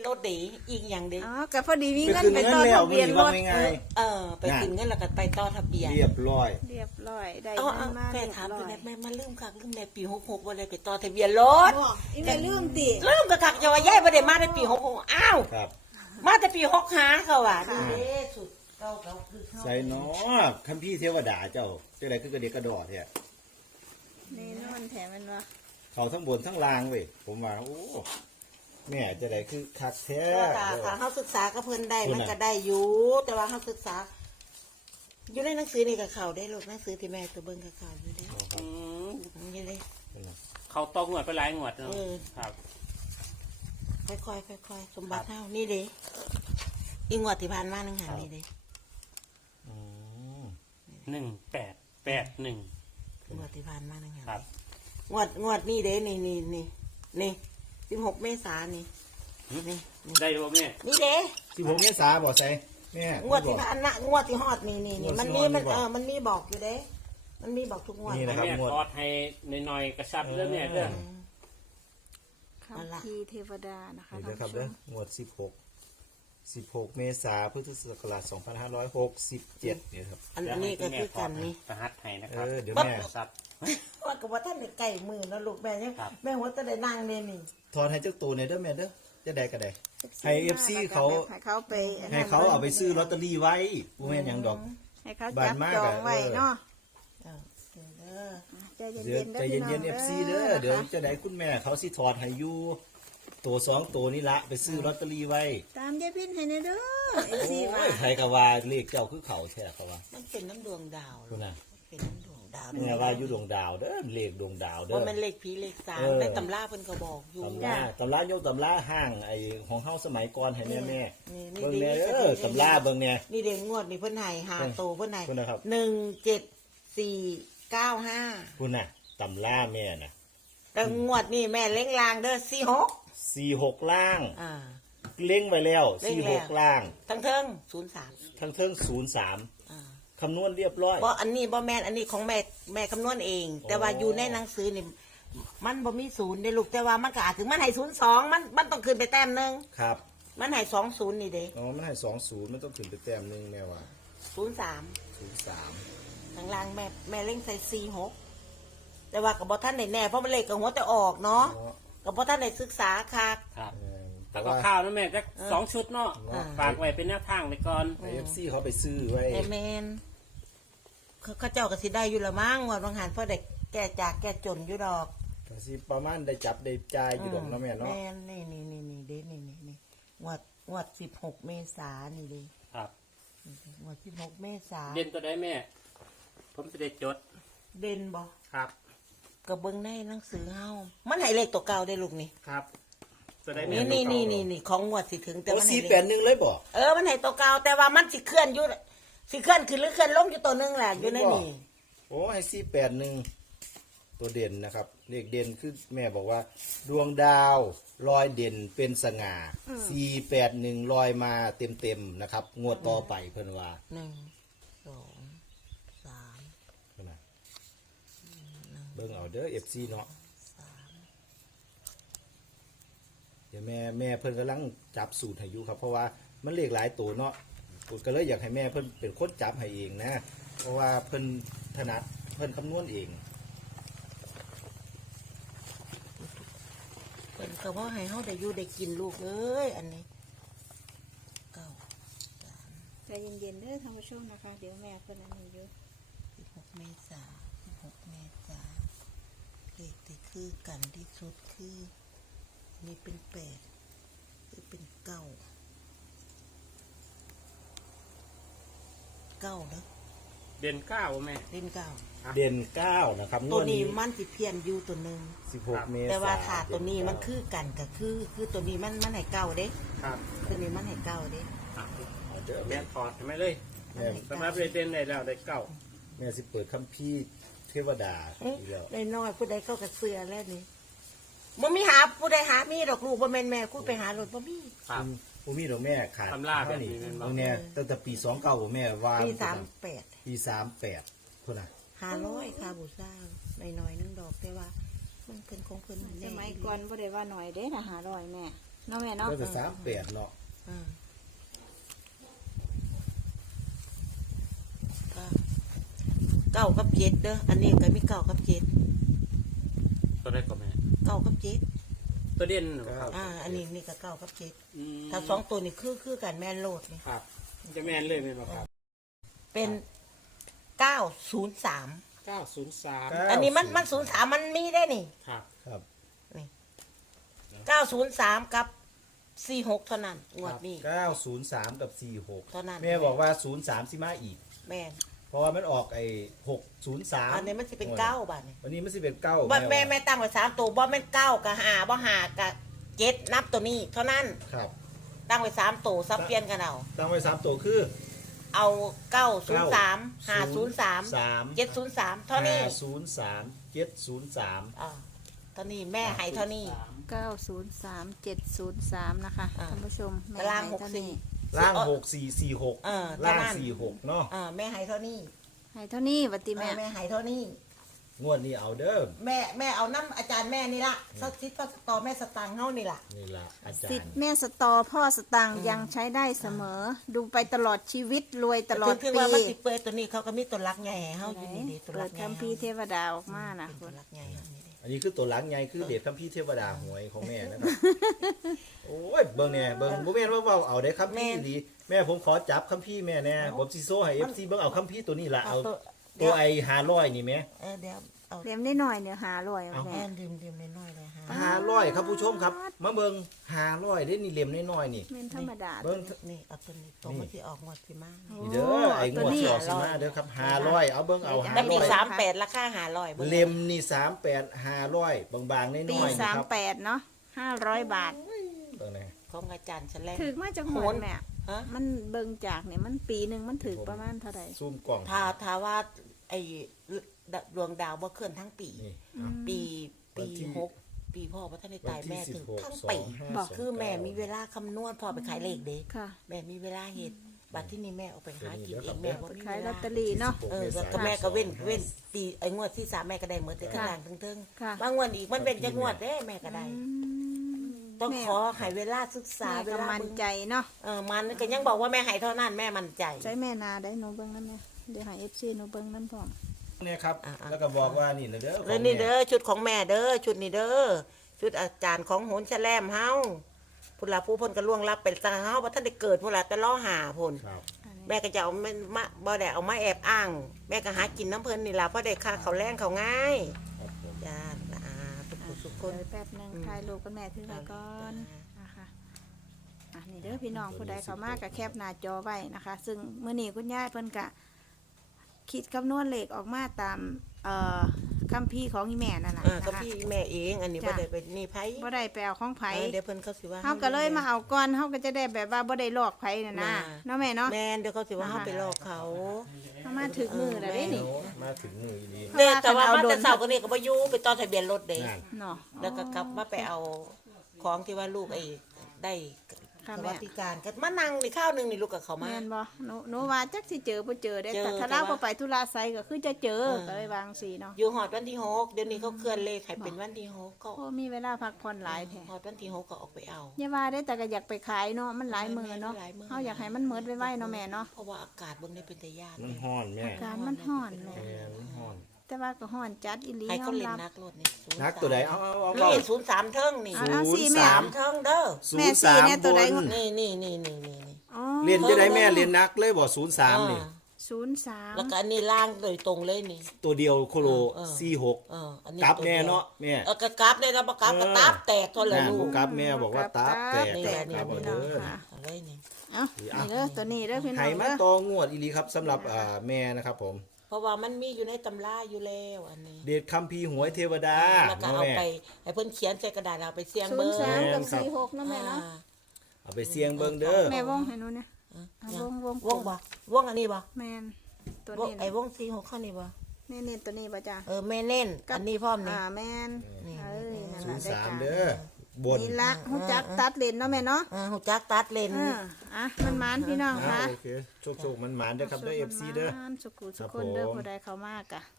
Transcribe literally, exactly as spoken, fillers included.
รถเด๋อีกอย่างเด๋อ๋อก็พอดีมีเงินไปต่อทะเบียนรถง่ายเออไปขึ้นเงินแล้วก็ไปต่อทะเบียนเรียบร้อยเรียบร้อยได้เอาเงิเอานมาแม่เรียบถามร้อคุณยแม่แม่มาลืมคักลืมในปีหกหกว่าเลยไปต่อทะเบียนรถอีแม่ลืมติลืมกะคักจะว่าย่ายประเดี๋ยวมาในปีหกหกอ้าวครับมาแต่ปีหกห้าเขาว่ะนี่เด้สุดเก่าเก่าคือเขาใส่เนาะคัมพี่เทวดาเจ้าเจ้าอะไรคือกระเดียกกระดอแท้แน่นอนแถมมันว่าเขาทั้งบนทั้งล่างเว้ยผมว่าโอ้แม่จะได้คือคักแท้ถ้าถ้าเขาศึกษาก็เพิ่นได้มันก็ได้อยู่ แต่ว่าเขาศึกษา อยู่ในหนังสือนี่กับเขาได้ลูกหนังสือที่แม่ตัวเบิ่งกับเขาอยู่ได้อืมนี่เลยเขาต้องงวดไปหลายงวดเนาะเออครับค่อยๆค่อยๆสมบัติเท่านี่เด้อีงวดที่ผ่านมานึงหันนี่เด้อืมหนึ่งแปดแปดหนึ่งงวดที่ผ่านมานึงหันครับงวดงวดนี่เด้นี่นี่นี่นี่สิบหกเมษายนนี่นี่นี่ได้บ่แม่นี่เด้ที่ผมเมษาบอกใส่แม่งวดที่ผ่านมางวดที่ฮอดนี่นี่นี่งวดมันที่มีฮอดมันนี่บอกเออมันมีบอกอยู่เด้ มันมีบอกทุกงวดนี่ให้นะครับแม่งวดทอดให้หน่อยๆกระชับเรื่องเนี่ยเรื่องคำพีร์เทวดานะคะนี่ท่านนะครับผู้ชเด้อมงวดสิบหกสิบหกเมษาพุทธศักราชสองพันห้าร้อยหกสิบเจ็ดเนี่ยครับอันอันนี้ก็คือกันนี่รหัสให้นะครับเออเดี๋ยวแม่สับว่ากับว่าท่านได้ใกล้มือนะลูกแม่ยังครับแม่หัวจะได้นั่งเนี่ยนี่ทอนให้เจ้าตัวเนี่ยเด้อแม่เด้อจะได้ก็ได้ ให้ เอฟ ซี เขาให้เขาไปอันนั้นให้เขาเอาไปซื้อลอตเตอรี่ไว้บ่แม่นหยังดอกให้เขาบ้าจันบมากจออะงไว้เออเนาะเออเด้อใจเเดี๋ยย็วนๆเด้ใจอเย็พี่นน้องเย็นเอฟซีเด้อเดี๋ยวจะได้คุณแม่เขาสิถอดให้อยู่ตัวสองตัวนี่ละไปซื้อลอตเตอรี่ไว้ตามยายพินให้แน่เด้อเอฟโอ้ซีว่ายใครก็ว่าเลขเจ้าคือเขาแท้เขาว่ามันเป็นน้ำดวงดาวคุณน่ะเป็นน้ำดวงดาวเนี่ยว่าอยู่ดวงดาวเด้อเลขดวงดาวเด้ว่าอมันเลขผีเลขสามเออในตำราเพิ่นก็บอกอยู่ตำราตำราโยกตำราห้างไอ้ของเฮาสมัยก่อนให้แม่แม่นี่นี่เบิ่งดีแน่นี่เออตำราเบิ่งแน่นี่เด็กงวดนี่เพิ่นให้หาเพิ่นโตเพิ่นให้เพิ่นนะครับหนึ่งเจ็ดสี่เก้าห้าคุณน่ะตำราแม่น่ะแต่งวดนี่แม่เล้งลางเด้อสี่หกสี่หกล่างอ่าเล็งไว้แล้วเล็งสี่แล้หวกล่างทั้งเทิงศูนย์สามทั้งเทิงศูนย์สามอ่าคำนวณเรียบร้อยบ่อันนี้บ่แม่นอันนี้ของแม่แม่คำนวณเอง แต่ว่าอยู่ในหนังสือนี่มันบ่มีศูนย์ในลูกแต่ว่ามันก็อาจถึงมันให้ศูนย์สองมันมันต้องขึ้นไปแต้มหนึงครับมันให้สองศูนย์นี่เด้อ๋อมันให้สองศูนย์มันต้องขึ้นไปแต้มหนึงแม่ว่าศูนย์สามศูนย์สามข้างล่างแม่แม่เล่งใส่สี่หกแต่ว่ากับบอท่านไหนแน่เพราะมันเลขกับหัวแต่ออกเนาะเนาะกับบอท่านไหนศึกษาค่ะครับเออแต่แล้วก็ว่าข้าวนะแม่จักสองชุดเนาะอ่าฝากไว้เป็นแนวทางไปก่อนเอฟซีเขาไปซื้อไว้เอเมนเขาเขาเจ้าก็สิได้อยู่ละมั้งว่าบางหันเพราะเด็กแก่จากแก่จนอยู่ดอกก็สิประมาณได้จับได้จ่ายอยู่ดอกเนาะแม่เนาะแม่นนี่นี่นี่นี่เด้นี่นี่นี่งวดงวดสิบหกเมษานี่เด้ครับงวดสิบหกเมษาเด่นตัวได้แม่ ผมจะได้จดเด่นบ่ครับกับเบิ้งในหนังสือเฮามันให้เลขตัวเก่าได้ลูกนี่ครับจะได้แม่นี่นี่นี่นี่นี่ของงวดสิถึงแต่โอ้มันให้สี่เลแปขดหนึ่งเลยบ่เออ มันให้ตัวเก่าแต่ว่ามันสิเคลื่อนอยู่สิเคลื่อนขึ้นหรือเคลื่อนลงอยู่ตัวหนึงแหละอยู่ในนี่โอ้ให้สี่แปดหนึ่งตัวเด่นนะครับเลขเด่นคือแม่บอกว่า ดวงดาวลอยเด่นเป็นสง่าสี่แปดหนึ่งลอยมาเต็มเต็มๆนะครับ งวดต่อไปเพิ่นว่าหนึ่งสองสามเพิ่นน่ะเบิ่งเอาเด้อเอฟซีเนาะเดี๋ยวแม่แม่เพิ่นกำลังจับสูตรให้อยู่ครับ เพราะว่ามันเลขหลายตัวเนาะผมก็เลยอยากให้แม่เพิ่นเป็นคนจับให้เองนะ เพราะว่าเพิ่นถนัดเพิ่นคำนวณเองเป็นก็เพราะให้เฮาได้อยู่ได้กินลูกเอ้ยอันนี้เก้าใจเย็นๆเด้อท่านผู้ชมนะคะ เดี๋ยวแม่เพิ่นอันนี้อยู่สิบหกเมษาสิบหกเมษาเลขที่คือกันที่สุดคืออันนี่เป็นแปดหรือเป็นเก้าเก้าเนาะเด่นเก้าแม่เล่นเก้าเด่นเก้านะครับตัวนี้มันสิเพี้ยนอยู่ตัวหนึ่งสิบหกเมษายนแต่ว่าขาตัวนี้มันคือกันก็คือ คือตัวนี้มันมันให้เก้าเด้ครับตัวนี้มันให้เก้าเด้อ่ะเอาเด้อแม่แม่ถอดใช่ไหมเลยแม่สำหรับเด่นได้แล้วได้เก้าแม่สิเปิดคัมภีร์เทวดาเอ๊ะอีกแล้วได้น้อยผู้ใดเข้ากับเสือแล้วนี่บ่มีหาผู้ใดหามีดอกลูกบ่แม่นแม่คุยไปหารถบ่มีครับผมมีดอกแม่ขาดตำราแบบนี้เท่แม่นบ่บางแน่ตั้งแต่ปีสองเก้าแม่วางปีสามแปดปีสามแปดคนน่ะห้าร้อยค่าบูชาน้อยๆนึงดอกแต่ว่า มันเป็นของเพิ่นสมัยก่อนบ่ได้ว่าหน่อยเด้นะหาร้อยแม่สเนาะแม่เนาะก็จะสามแปดเนาะอืมก็เก้ากับเจ็ดเด้ออันนี้ก็มีเก้ากับเจ็ดตัวได้ก็แม่เก้ากับเจ็ดตัวเด่นเหรอครับอ่า อันนี้นี่ก็เก้ากับเจ็ดอืมถ้าสองตัวนี่คือคือกันแม่นโลดนี่ครับจะแม่นเลยไหมครับเป็นเก้าศูนย์สามเก้าศูนย์สามอันนี้มันมันศูนย์สามมันมีได้นี่ครับครับเก้าศูนย์สามกับสี่หกเท่านั้นงวดนี้เก้าศูนย์สามกับสี่หกเท่านั้นแม่บอกว่าศูนย์สามสิมาอีกแม่นเพราะว่ามันออกไอ้หกศูนย์สามอันนี้มันจะเป็นเก้าบาทนี่วันนี้มันสิเป็นเก้าบ่แม่ว่าแม่ตั้งไว้สามตัวบ่แม่นเก้ากับหาบ่หากับเจ็ดนับตัวนี้ เท่านั้นครับตั้งไว้สามตัวซับเปลี่ยนกันเอาตั้งไว้สามตัวคือเอาเก้าศูนย์สามหาศูนย์สามสามเจ็ดศูนย์สามเท่านี้ห้าศูนย์สามเจ็ดศูนย์สามอ่าเท่านี้แม่ให้เท่านี้เก้าศูนย์สามเจ็ดศูนย์สามนะคะอ่าท่านผู้ชมแม่ตารางให้หกเท่าสี่นี้ล่างหกสี่สี่หกเออล่างเท่านั้นสี่หกเนาะอ่าแม่ให้เท่านี้ให้เท่านี้วัติแม่แม่แม่ให้เท่านี้งวดนี้เอาเด้อแม่แม่เอาน้ำอาจารย์แม่นี่ละสักทิศก็ต่อแม่สตางค์เฮานี่ล่ะนี่ล่ะอาจารสิทย์ธิ์แม่สตอพ่อสตังค์ยังใช้ได้เสมอ ดูไปตลอดชีวิตรวยตลอดถึงปีว่ามันสิเปิดตัวนี้เขาก็มีตัวรักใหญ่ให้เฮาอยู่นี่ดิตัวเปิรัดกใหญ่คัมภีร์เทวดาออกมานะเป็นคุตัวณรักใหญ่เฮานี่ดิอันนี้คือตัวหลังใหญ่คือเด็กคัมภีร์เทวดาหวยของแม่นะครับ โอ้ยเบิ่งเนี่ยเบิ่งบ่แม่นว่าเว้าเอาได้คัมภีร์ดีแม่ผมขอจับคัมภีร์แม่แน่ผมสิโซ่ให้ เอฟ ซี เบิ่งเอาคัมภีร์ตัวนี้ล่ะเอาตัวไอ้ห้าร้อยนี่แม่เออเดี๋ยวเอาเลี้ยมได้หน่อยเนี่ยหาลอยแม่แม่ดื่มดื่มน้อยๆเลยฮะห้าร้อยครับผู้ชมครับมาเบิ่งห้าร้อยเด้นี่เล่มน้อยๆนี่เป็นธรรมดาเบิ่งนี่เอาตัวนี้ตัวมันสิออกงวดสิมานี่เด้อไอ้งวดที่ออกสิมาเด้อครับห้าร้อยเอาเบิ่งเอาแล้วปีห้าร้อยสามแปดราคาหาร้อยเล่มนี่สามแปดห้าร้อยบางๆน้อยๆปีนี่สามครับแปดเนาะห้าร้อยบาทเบิ่งแน่ของอาจารย์ฉันแรกถือมาจากหนแม่ฮะมันเบิ่งจากเนี่ยมันปีหนึ่งมันถือประมาณเท่าไหร่ซูมกล่องถ้าถ้าว่าไอ้ดวงดาวบ่เคลื่อนทั้งปีนี่ปีวัปีนที่หกปีพ่อพระท่านได้วันตายที่แม่สิถึบงหกทั้งสองปีห้าบอกสงคือแม่เก้ามีเวลาคำนวณพ่อไปขายเลขเด้ค่ะแม่มีเวลาเฮ็ดบัดที่นี่แม่เอาไปหากินเดี๋เอยวงครับแม่บ่มีขายเวลอลาตเตอรี่เนาะเออแล้วก็แม่ก็เว้นเว้นปีไอ้งวดที่สามแม่ก็ได้หมดแต่ข้างหลังทั้งค่ะๆบางงวดอีกมันเป็นจังงวดเด้แม่ก็ได้ ต้องแม่ขอให้เวลาศึกษาแม่เวก็ลามั่นเบิ่งใจเนาะเออมันก็ยังบอกว่าแม่ให้เท่านั้นแม่มั่นใจใช้แม่นาได้หนูเบิ่งนั่นเนี่ยเดี๋ยวให้เอฟซีหนูเบิ่งนั่นพร้อมเนี่ยครับอ่าๆแล้วก็บอกว่านี่นะเด้อแล้วนี่เด้อชุดของแม่เด้อชุดนี้เด้อชุดอาจารย์ของโหนแฉลมเฮาพุ่นละผู้เพ่นก็ล่วงลับไปซะเฮาบ่ทันได้เกิดพุ่นละแต่ล้อหาพุ่นครับแม่ก็จะเอามามาบ่ได้เอามาแอบอ้าง แม่ก็หากินน้ำเพิ่นนี่ล่ะเพราะได้ค่าเขาวแรงเขาวง่ายครับผมจ้าอ่าทุกผู้ทุกคนเดี๋ยวแป๊บหนึงถ่ายรูปกับแม่ถือไว้ก่อนนะคะอ่ะนี่เด้อพี่น้องผู้ใดเข้ามาก็แคปหน้าจอไว้นะคะ ซึ่งมื้อนี้คุณยายเพิ่นก็คิดคำนวณเลขออกมาตามเอ่อคัมภีร์ของอีแม่นั่นแหละอ่านะก็คะพี่แม่เองอันนี้บ่จ้ะได้ไปนี่ไผบ่ได้ไปเอาของไผเออเดี๋ยวเพิ่นเขาสิว่าเฮาก็เลยมาเอาก่อนเฮาก็จะได้แบบว่าบ่ได้ลอกไผน่ะนะน่ะเนาะแม่เนาะแม่นเดี๋ยวเขาสิว่าเฮาไปหลอกเขาเฮามาถึงมือแล้วเด้นี่โอ้มาถึงมืออีดีเด้แต่ว่ามาแต่เช้าก็นี่ก็บ่อยู่ไปต่อทะเบียนรถเด้นั่นเนาะแล้วก็กลับมาไปเอาของที่ว่าลูกไอ้ได้ค่ะสแม่วัสดิการก็มานั่งนี่ข้าวหนึงนี่ลูกกับเขามาแม่นบ่หนูหนูว่าจักสิเจอบ่เจอได้เจอแต่ถ้าแต่เราว่าบ่ไปธุระไสก็คือจะเจอเออก็เลยวางสีเนาะอยู่หอดวันที่หกเดี๋ยวนี้เขาเคลื่อนเลขให้เป็นวันที่หกก็โอ้มีเวลาพักผ่อนหลายแท้หอดวันที่หกก็ออกไปเอาอย่าว่าได้แต่ก็อยากไปขายเนาะมันหลายมื้อเนาะหลายมื้อเฮาอยากให้มันหมดไวๆเนาะแม่เนาะเพราะว่าอากาศเบิ่งได้เป็นตาญาติมันห้อนแม่การมันร้อนแม่แม่มันห้อนแต่ว่าก็ร้อนจัดอีหลีให้ยอเขามเล่นรับนักรถนี่ศูนย์นักตัวใดเอาเอาเอานี่ศูนย์สามเทิงนี่เอาเอาสิแม่สามเทิงเด้อศูแม่นย์สี่สามเนี่ยบตัวใดนนี่นี่นี่นี่นี่นี่อ๋อเรียนจะได้แม่เรียนนักเลยบ่ศูนย์สามนี่อ่าศูนย์สามแล้วก็อันนี้ล่างโดยตรงเลยนี่ตัวเดียวโคโลเออสี่หกเอออันนี้กลับตัวแน่ดียวเนาะแม่เออกระกลับเลยนะประกลับกระตับแตกก็เลยนั่นลูบ่กกลับแม่บอกว่าตาแตกนี่แตแหละกนี่ครับพี่เอาน้เด้องอค่ะเอาไว้นี่เอ้านี่เด้อตัวนี้เด้อพี่น้ให้องมาเด้อต่องวดอีหลีครับสำหรับอ่าแม่นะครับผมเพราะว่ามันมีอยู่ในตำราอยู่แล้วอันนี้เดชคัมภีร์หวยเทวดาแล้วก็เนาะเอาแม่ไปให้เพิ่นเขียนใส่กระดาษเอาไปเสี่ยงศูเบนอย์ร์สามกับแม่นครับสี่หกเนาะแม่เนาะเอาไปเสี่ยงเบิ่งเด้อแม่วงให้หนูเนี่ยเอาวงวงวงบ่วงอันนี้บ่แม่นตัววงนี้ไอ้วงสี่หกข้อนี้บ่เน้นๆตัวนี้ป่ะจ้าเออแม่เน้นอันนี้พร้อมนี่อ่าแม่นนี่เอ้ยนั่นศูล่ะนย์ได้สามการเด้อบนนี่ละหูจักตัดเลนเนาะแม่เนาะอ่าหูจักตัดเลนเอออ่ะมันหมานพี่น้องอ่าค่ะโอเคโชคๆมันหมานเด้อครับเด้อ เอฟ ซี เด้อมันสุขุสุครับคนเด้อผมผู้ใดเข้ามากะ